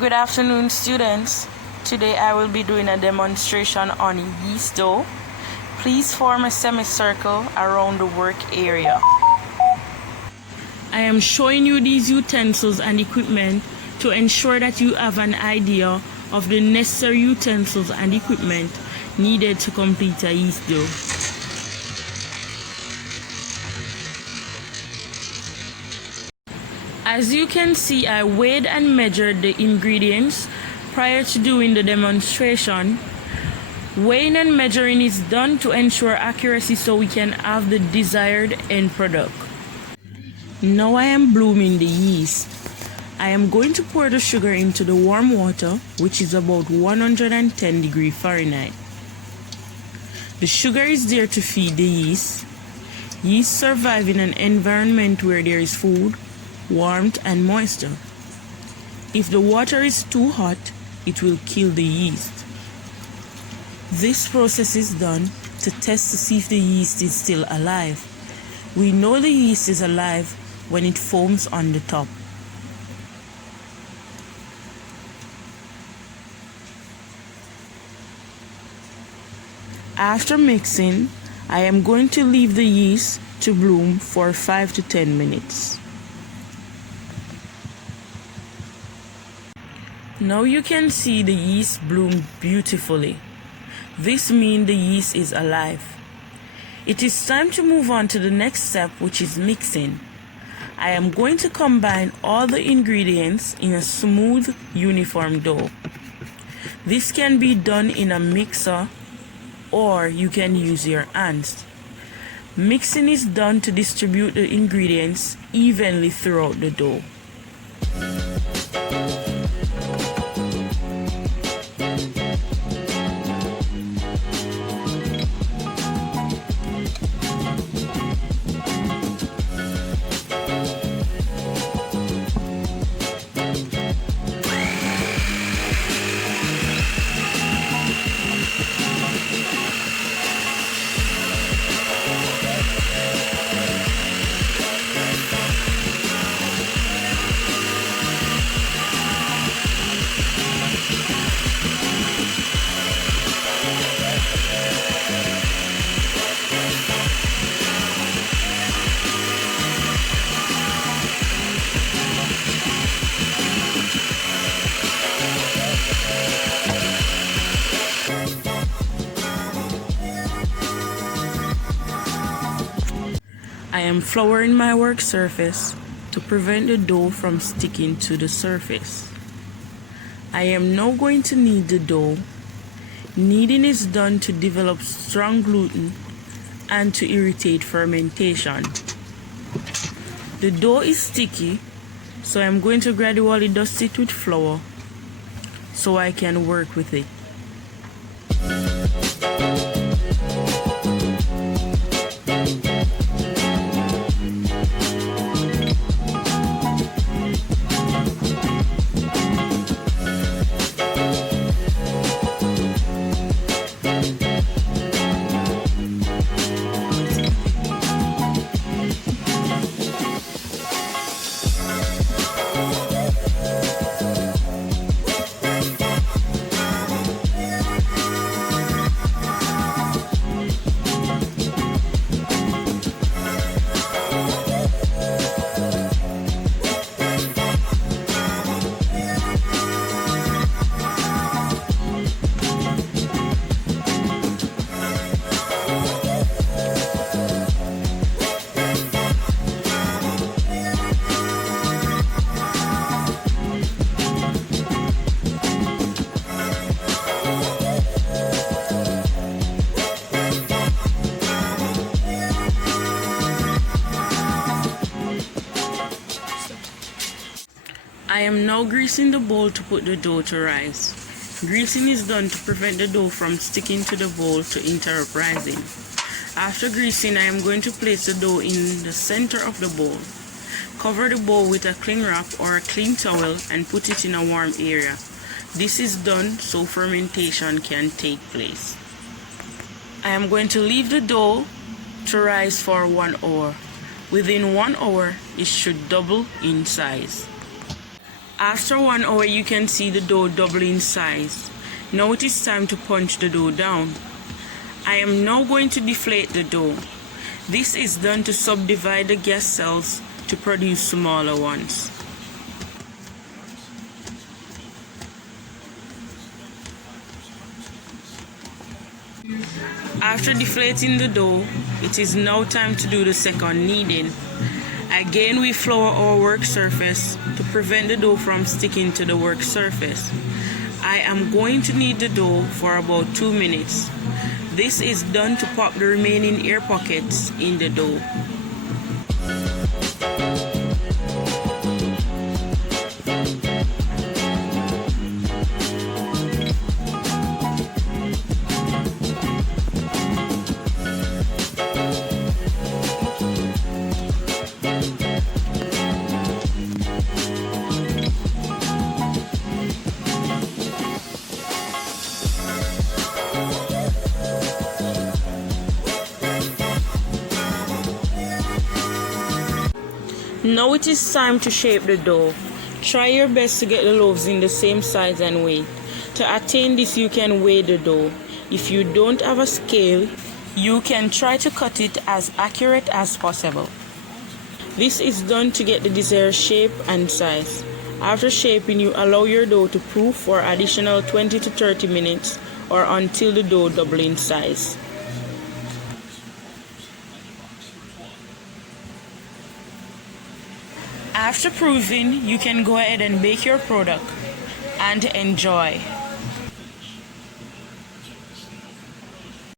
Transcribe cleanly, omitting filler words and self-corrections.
Good afternoon, students. Today I will be doing a demonstration on yeast dough. Please form a semicircle around the work area. I am showing you these utensils and equipment to ensure that you have an idea of the necessary utensils and equipment needed to complete a yeast dough. As you can see, I weighed and measured the ingredients prior to doing the demonstration. Weighing and measuring is done to ensure accuracy so we can have the desired end product. Now I am blooming the yeast. I am going to pour the sugar into the warm water, which is about 110 degrees Fahrenheit. The sugar is there to feed the yeast. Yeast survive in an environment where there is food, warmth and moisture. If the water is too hot, it will kill the yeast. This process is done to test to see if the yeast is still alive. We know the yeast is alive when it foams on the top. After mixing, I am going to leave the yeast to bloom for 5 to 10 minutes. Now you can see the yeast bloom beautifully. This means the yeast is alive. It is time to move on to the next step, which is mixing. I am going to combine all the ingredients in a smooth, uniform dough. This can be done in a mixer or you can use your hands. Mixing is done to distribute the ingredients evenly throughout the dough. I am flouring my work surface to prevent the dough from sticking to the surface. I am now going to knead the dough. Kneading is done to develop strong gluten and to irritate fermentation. The dough is sticky, so I am going to gradually dust it with flour so I can work with it. I am now greasing the bowl to put the dough to rise. Greasing is done to prevent the dough from sticking to the bowl to interrupt rising. After greasing, I am going to place the dough in the center of the bowl. Cover the bowl with a cling wrap or a clean towel and put it in a warm area. This is done so fermentation can take place. I am going to leave the dough to rise for 1 hour. Within 1 hour, it should double in size. After 1 hour, you can see the dough double in size. Now it is time to punch the dough down. I am now going to deflate the dough. This is done to subdivide the gas cells to produce smaller ones. After deflating the dough, it is now time to do the second kneading. Again, we flour our work surface to prevent the dough from sticking to the work surface. I am going to knead the dough for about 2 minutes. This is done to pop the remaining air pockets in the dough. Now it is time to shape the dough. Try your best to get the loaves in the same size and weight. To attain this, you can weigh the dough. If you don't have a scale, you can try to cut it as accurate as possible. This is done to get the desired shape and size. After shaping, you allow your dough to proof for additional 20 to 30 minutes or until the dough doubles in size. After proving, you can go ahead and bake your product and enjoy.